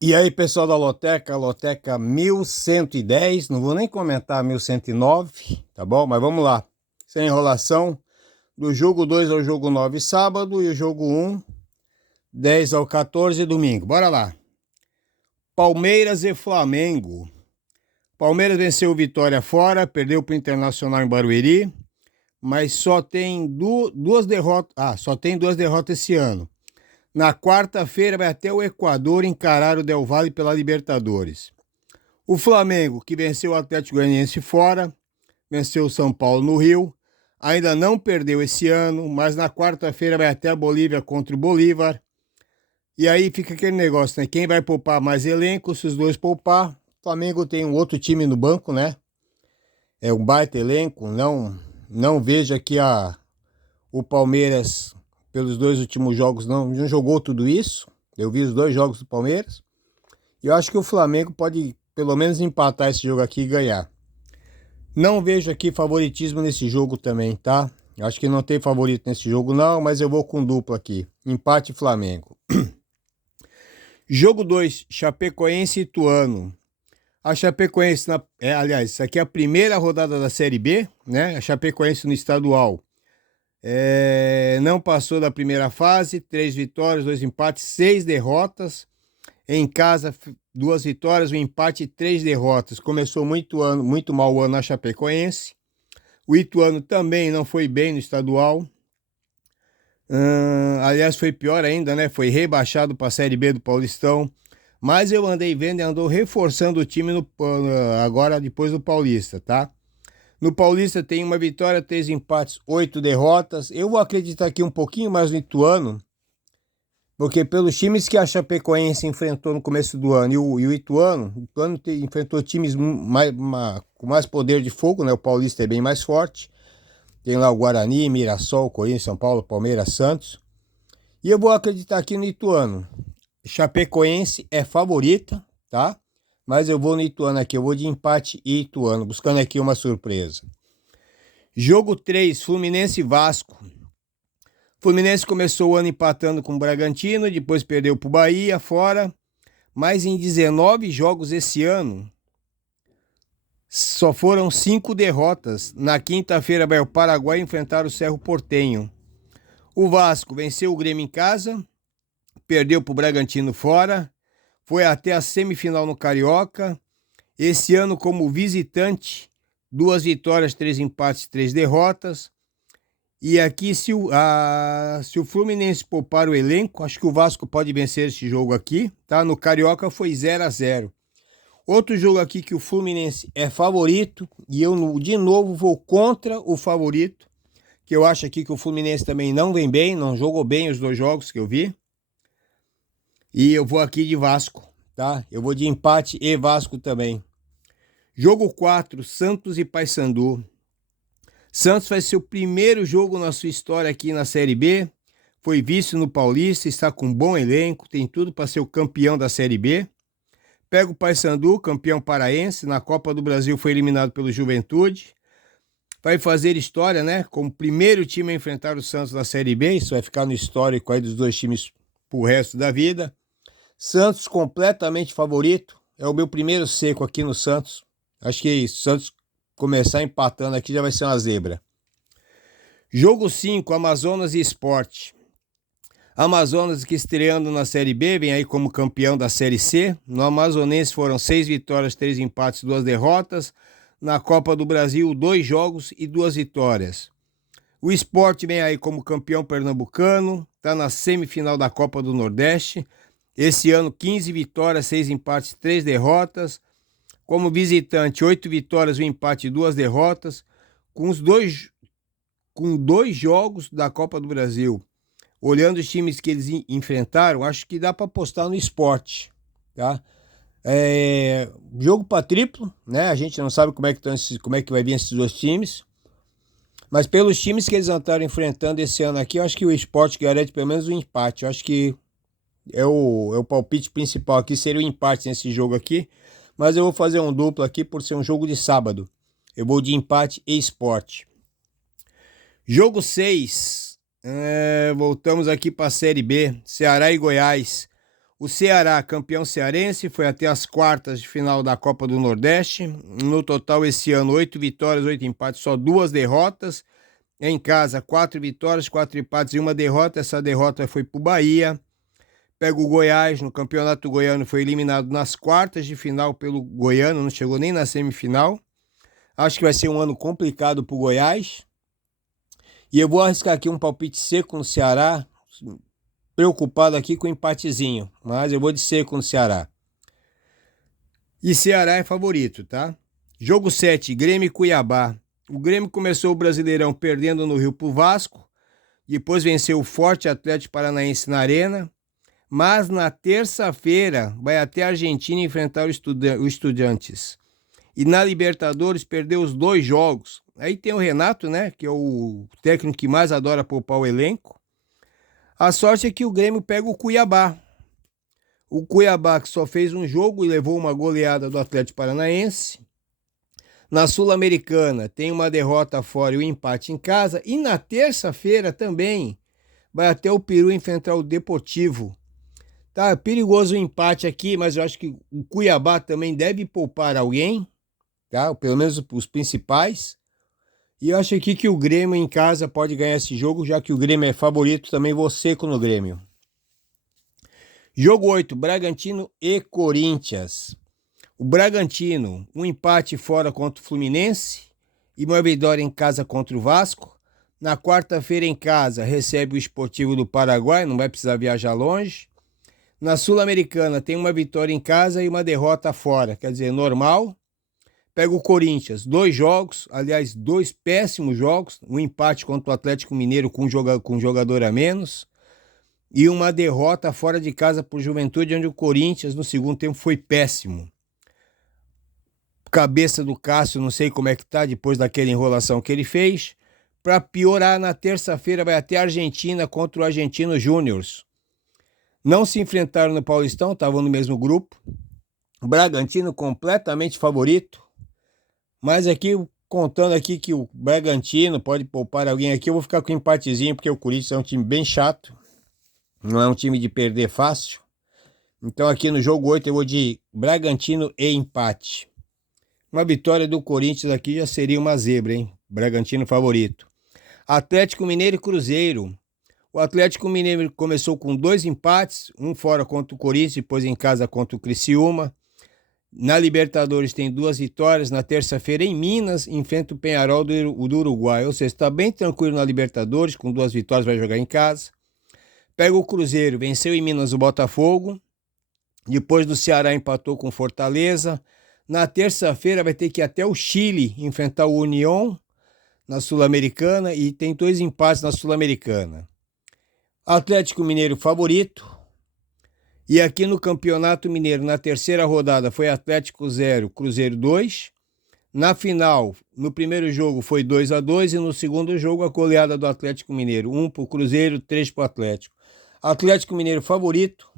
E aí, pessoal da Loteca 1110, não vou nem comentar 1109, tá bom? Mas vamos lá, sem enrolação, do jogo 2 ao jogo 9 sábado e o jogo 1, 10 ao 14 domingo. Bora lá. Palmeiras e Flamengo. Palmeiras venceu o Vitória fora, perdeu para o Internacional em Barueri, mas só tem duas derrotas, só tem duas derrotas esse ano. Na quarta-feira vai até o Equador encarar o Del Valle pela Libertadores. O Flamengo, que venceu o Atlético Goianiense fora, venceu o São Paulo no Rio, ainda não perdeu esse ano, mas na quarta-feira vai até a Bolívia contra o Bolívar. E aí fica aquele negócio, né? Quem vai poupar mais elenco? Se os dois poupar, o Flamengo tem um outro time no banco, né? É um baita elenco, não vejo aqui o Palmeiras, pelos dois últimos jogos, não jogou tudo isso. Eu vi os dois jogos do Palmeiras. E eu acho que o Flamengo pode pelo menos empatar esse jogo aqui e ganhar. Não vejo aqui favoritismo nesse jogo também, tá? Eu acho que não tem favorito nesse jogo não, mas eu vou com dupla aqui. Empate Flamengo. Jogo 2, Chapecoense e Ituano. A Chapecoense, aliás, isso aqui é a primeira rodada da Série B, né? A Chapecoense no estadual não passou da primeira fase, 3 vitórias, 2 empates, 6 derrotas. Em casa, 2 vitórias, um empate e 3 derrotas. Começou muito mal o ano na Chapecoense. O Ituano também não foi bem no estadual. Aliás, foi pior ainda, né? Foi rebaixado para a Série B do Paulistão. Mas eu andei vendo e andou reforçando o time agora depois do Paulista, tá? No Paulista tem uma vitória, 3 empates, 8 derrotas. Eu vou acreditar aqui um pouquinho mais no Ituano, porque pelos times que a Chapecoense enfrentou no começo do ano e o Ituano enfrentou times com mais poder de fogo, né? O Paulista é bem mais forte. Tem lá o Guarani, Mirassol, Corinthians, São Paulo, Palmeiras, Santos. E eu vou acreditar aqui no Ituano. Chapecoense é favorita, tá? Mas eu vou no Ituano aqui, eu vou de empate e Ituano, buscando aqui uma surpresa. Jogo 3, Fluminense e Vasco. Fluminense começou o ano empatando com o Bragantino, depois perdeu para o Bahia, fora. Mas em 19 jogos esse ano, só foram 5 derrotas. Na quinta-feira vai o Paraguai enfrentar o Cerro Porteño. O Vasco venceu o Grêmio em casa, perdeu para o Bragantino fora, foi até a semifinal no Carioca. Esse ano, como visitante, 2 vitórias, 3 empates, 3 derrotas. E aqui, se o Fluminense poupar o elenco, acho que o Vasco pode vencer esse jogo aqui, tá? No Carioca foi 0-0. Outro jogo aqui que o Fluminense é favorito, e eu de novo vou contra o favorito, que eu acho aqui que o Fluminense também não vem bem, não jogou bem os 2 jogos que eu vi. E eu vou aqui de Vasco, tá? Eu vou de empate e Vasco também. Jogo 4, Santos e Paysandu. Santos vai ser o primeiro jogo na sua história aqui na Série B. Foi vice no Paulista, está com um bom elenco, tem tudo para ser o campeão da Série B. Pega o Paysandu, campeão paraense, na Copa do Brasil foi eliminado pelo Juventude. Vai fazer história, né? Como primeiro time a enfrentar o Santos na Série B. Isso vai ficar no histórico aí dos 2 times pro resto da vida. Santos completamente favorito. É o meu primeiro seco aqui no Santos. Acho que se o Santos começar empatando aqui já vai ser uma zebra. Jogo 5, Amazonas e Sport. Amazonas que estreando na Série B, vem aí como campeão da Série C. No Amazonense foram 6 vitórias, 3 empates, 2 derrotas. Na Copa do Brasil, 2 jogos e 2 vitórias. O Sport vem aí como campeão pernambucano, está na semifinal da Copa do Nordeste. Esse ano, 15 vitórias, 6 empates, 3 derrotas. Como visitante, 8 vitórias, 1 empate e 2 derrotas. Com 2 jogos da Copa do Brasil. Olhando os times que eles enfrentaram, acho que dá para apostar no Sport, tá? Jogo para triplo, né? A gente não sabe como é que vai vir esses 2 times. Mas pelos times que eles estaram enfrentando esse ano aqui, eu acho que o Sport garante pelo menos um empate. Eu acho que é o palpite principal aqui, seria o empate nesse jogo aqui. Mas eu vou fazer um duplo aqui por ser um jogo de sábado. Eu vou de empate e Sport. Jogo 6. Voltamos aqui para a Série B. Ceará e Goiás. O Ceará, campeão cearense, foi até as quartas de final da Copa do Nordeste. No total, esse ano, 8 vitórias, 8 empates, só 2 derrotas. Em casa, 4 vitórias, 4 empates e 1 derrota. Essa derrota foi para o Bahia. Pega o Goiás, no Campeonato Goiano, foi eliminado nas quartas de final pelo Goiano, não chegou nem na semifinal. Acho que vai ser um ano complicado para o Goiás. E eu vou arriscar aqui um palpite seco no Ceará, preocupado aqui com o empatezinho, mas eu vou de seco no Ceará. E Ceará é favorito, tá? Jogo 7, Grêmio e Cuiabá. O Grêmio começou o Brasileirão perdendo no Rio pro Vasco, depois venceu o forte Atlético Paranaense na Arena, mas na terça-feira vai até a Argentina enfrentar o Estudiantes. E na Libertadores perdeu os 2 jogos. Aí tem o Renato, né, que é o técnico que mais adora poupar o elenco. A sorte é que o Grêmio pega o Cuiabá. O Cuiabá que só fez um jogo e levou uma goleada do Atlético Paranaense. Na Sul-Americana tem uma derrota fora e um empate em casa. E na terça-feira também vai até o Peru enfrentar o Deportivo. Tá perigoso o empate aqui, mas eu acho que o Cuiabá também deve poupar alguém, tá? Pelo menos os principais. E eu acho aqui que o Grêmio em casa pode ganhar esse jogo, já que o Grêmio é favorito, também vou seco no Grêmio. Jogo 8, Bragantino e Corinthians. O Bragantino, um empate fora contra o Fluminense e uma vitória em casa contra o Vasco. Na quarta-feira em casa recebe o Sportivo do Paraguai, não vai precisar viajar longe. Na Sul-Americana tem uma vitória em casa e uma derrota fora, quer dizer, normal. Pega o Corinthians, 2 jogos, aliás, 2 péssimos jogos, um empate contra o Atlético Mineiro com um jogador a menos e uma derrota fora de casa por Juventude, onde o Corinthians no segundo tempo foi péssimo. Cabeça do Cássio, não sei como é que tá depois daquela enrolação que ele fez. Para piorar, na terça-feira vai até a Argentina contra o Argentino Júnior. Não se enfrentaram no Paulistão, estavam no mesmo grupo. O Bragantino completamente favorito. Mas aqui, contando aqui que o Bragantino pode poupar alguém aqui, eu vou ficar com um empatezinho, porque o Corinthians é um time bem chato. Não é um time de perder fácil. Então aqui no jogo 8 eu vou de Bragantino e empate. Uma vitória do Corinthians aqui já seria uma zebra, hein? Bragantino favorito. Atlético Mineiro e Cruzeiro. O Atlético Mineiro começou com 2 empates, um fora contra o Corinthians, depois em casa contra o Criciúma. Na Libertadores tem 2 vitórias. Na terça-feira em Minas, enfrenta o Peñarol do Uruguai. Ou seja, está bem tranquilo na Libertadores, com 2 vitórias vai jogar em casa. Pega o Cruzeiro, venceu em Minas o Botafogo. Depois do Ceará empatou com Fortaleza. Na terça-feira vai ter que ir até o Chile enfrentar o União na Sul-Americana e tem 2 empates na Sul-Americana. Atlético Mineiro favorito. E aqui no Campeonato Mineiro, na terceira rodada, foi Atlético 0, Cruzeiro 2. Na final, no primeiro jogo foi 2-2 e no segundo jogo a goleada do Atlético Mineiro. 1 para o Cruzeiro, 3 para o Atlético. Atlético Mineiro favorito.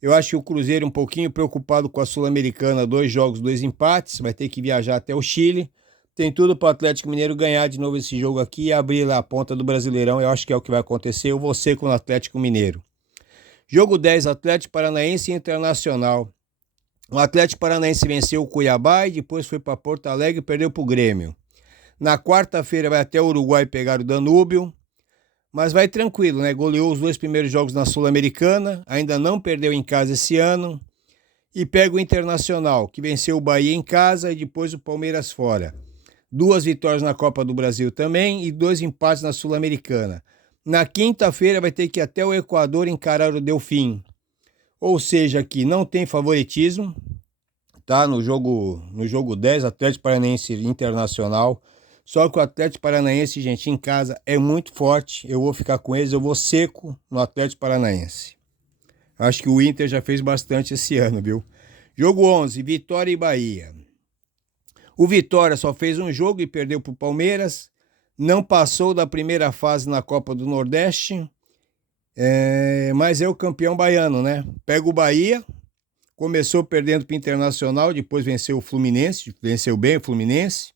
Eu acho que o Cruzeiro um pouquinho preocupado com a Sul-Americana, 2 jogos, 2 empates. Vai ter que viajar até o Chile. Tem tudo para o Atlético Mineiro ganhar de novo esse jogo aqui e abrir lá a ponta do Brasileirão. Eu acho que é o que vai acontecer. Eu vou ser com o Atlético Mineiro. Jogo 10, Atlético Paranaense e Internacional. O Atlético Paranaense venceu o Cuiabá e depois foi para Porto Alegre e perdeu para o Grêmio. Na quarta-feira vai até o Uruguai pegar o Danúbio, mas vai tranquilo, né? Goleou os 2 primeiros jogos na Sul-Americana, ainda não perdeu em casa esse ano. E pega o Internacional, que venceu o Bahia em casa e depois o Palmeiras fora. 2 vitórias na Copa do Brasil também e 2 empates na Sul-Americana. Na quinta-feira vai ter que ir até o Equador encarar o Delfim. Ou seja, aqui não tem favoritismo, tá? No jogo 10, Atlético Paranaense Internacional. Só que o Atlético Paranaense, gente, em casa é muito forte. Eu vou ficar com eles, eu vou seco no Atlético Paranaense. Acho que o Inter já fez bastante esse ano, viu? Jogo 11, Vitória e Bahia. O Vitória só fez um jogo e perdeu para o Palmeiras. Não passou da primeira fase na Copa do Nordeste, mas é o campeão baiano, né? Pega o Bahia, começou perdendo para o Internacional, depois venceu o Fluminense, venceu bem o Fluminense.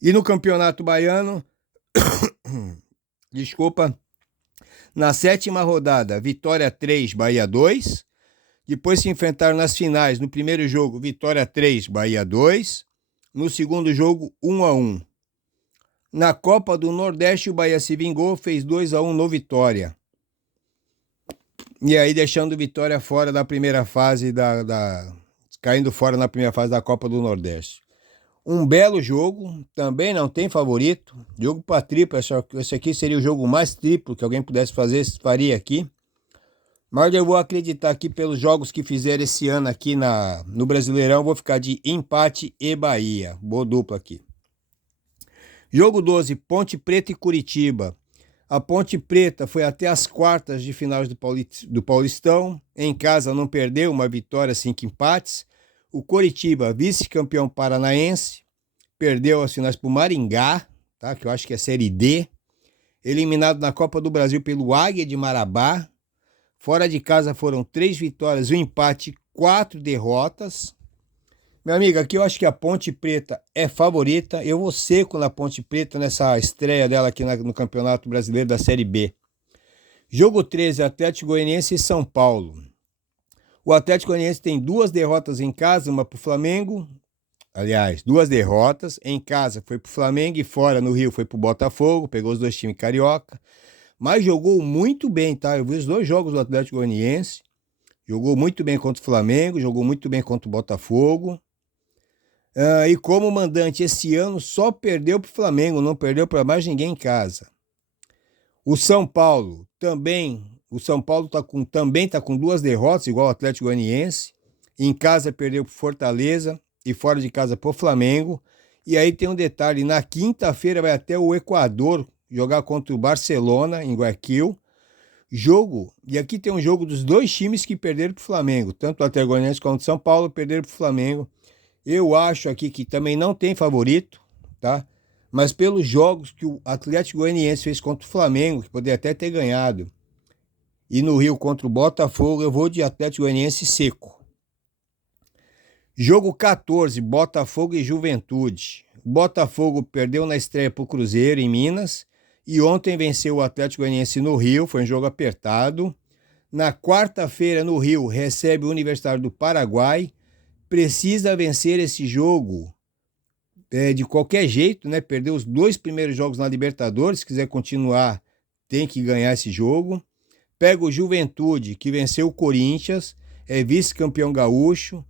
E no Campeonato Baiano, desculpa, na 7ª rodada, Vitória 3, Bahia 2. Depois se enfrentaram nas finais. No primeiro jogo, Vitória 3, Bahia 2. No segundo jogo, 1-1. Na Copa do Nordeste, o Bahia se vingou, fez 2-1 no Vitória. E aí deixando o Vitória fora da primeira fase, caindo fora na primeira fase da Copa do Nordeste. Um belo jogo, também não tem favorito. Jogo para triplo, esse aqui seria o jogo mais triplo que alguém pudesse fazer, faria aqui. Mas eu vou acreditar aqui pelos jogos que fizeram esse ano aqui no Brasileirão, vou ficar de empate e Bahia. Boa dupla aqui. Jogo 12, Ponte Preta e Curitiba. A Ponte Preta foi até as quartas de finais do Paulistão. Em casa não perdeu, uma vitória, 5 empates. O Coritiba, vice-campeão paranaense, perdeu as finais para o Maringá, tá? Que eu acho que é Série D. Eliminado na Copa do Brasil pelo Águia de Marabá. Fora de casa foram 3 vitórias, 1 empate, 4 derrotas. Meu amigo, aqui eu acho que a Ponte Preta é favorita. Eu vou seco na Ponte Preta nessa estreia dela aqui no Campeonato Brasileiro da Série B. Jogo 13, Atlético Goianiense e São Paulo. O Atlético Goianiense tem 2 derrotas em casa, uma para o Flamengo. Aliás, 2 derrotas. Em casa foi para o Flamengo e fora no Rio foi para o Botafogo. Pegou os 2 times carioca. Mas jogou muito bem, tá? Eu vi os 2 jogos do Atlético Goianiense. Jogou muito bem contra o Flamengo, jogou muito bem contra o Botafogo. E como mandante esse ano só perdeu para o Flamengo, não perdeu para mais ninguém em casa. O São Paulo também está com 2 derrotas, igual o Atlético Goianiense. Em casa perdeu para Fortaleza e fora de casa para o Flamengo. E aí tem um detalhe, na quinta-feira vai até o Equador jogar contra o Barcelona em Guayaquil. E aqui tem um jogo dos 2 times que perderam para o Flamengo, tanto o Atlético Goianiense quanto o São Paulo perderam para o Flamengo. Eu acho aqui que também não tem favorito, tá? Mas pelos jogos que o Atlético Goianiense fez contra o Flamengo, que poderia até ter ganhado, e no Rio contra o Botafogo, eu vou de Atlético Goianiense seco. Jogo 14, Botafogo e Juventude. O Botafogo perdeu na estreia para o Cruzeiro, em Minas, e ontem venceu o Atlético Goianiense no Rio, foi um jogo apertado. Na quarta-feira, no Rio, recebe o Universitário do Paraguai. Precisa vencer esse jogo de qualquer jeito, né? Perdeu os 2 primeiros jogos na Libertadores, se quiser continuar, tem que ganhar esse jogo. Pega o Juventude, que venceu o Corinthians, é vice-campeão gaúcho,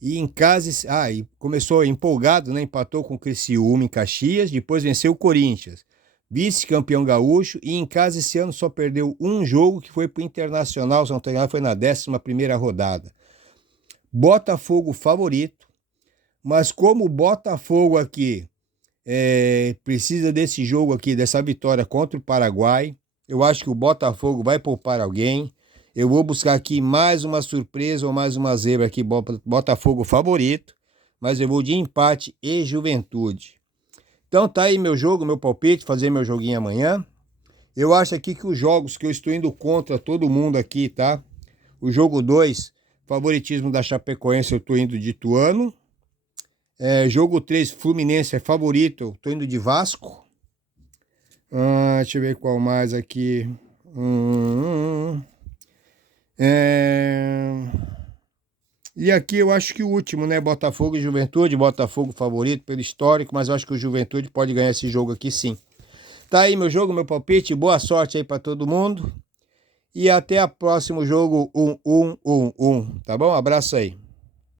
e em casa, e começou empolgado, né? Empatou com o Criciúma em Caxias, depois venceu o Corinthians, vice-campeão gaúcho, e em casa esse ano só perdeu um jogo, que foi para o Internacional, se não me engano, foi na 11ª rodada. Botafogo favorito, mas como o Botafogo aqui precisa desse jogo aqui, dessa vitória contra o Paraguai, eu acho que o Botafogo vai poupar alguém. Eu vou buscar aqui mais uma surpresa ou mais uma zebra aqui, Botafogo favorito, mas eu vou de empate e Juventude. Então tá aí meu jogo, meu palpite, fazer meu joguinho amanhã. Eu acho aqui que os jogos que eu estou indo contra todo mundo aqui, tá? O jogo 2, favoritismo da Chapecoense, eu estou indo de Ituano. Jogo 3, Fluminense é favorito, eu estou indo de Vasco. Deixa eu ver qual mais aqui. E aqui eu acho que o último, né? Botafogo e Juventude. Botafogo favorito pelo histórico, mas eu acho que o Juventude pode ganhar esse jogo aqui sim. Tá aí meu jogo, meu palpite. Boa sorte aí para todo mundo. E até o próximo jogo 1-1-1-1. Tá bom? Abraço aí.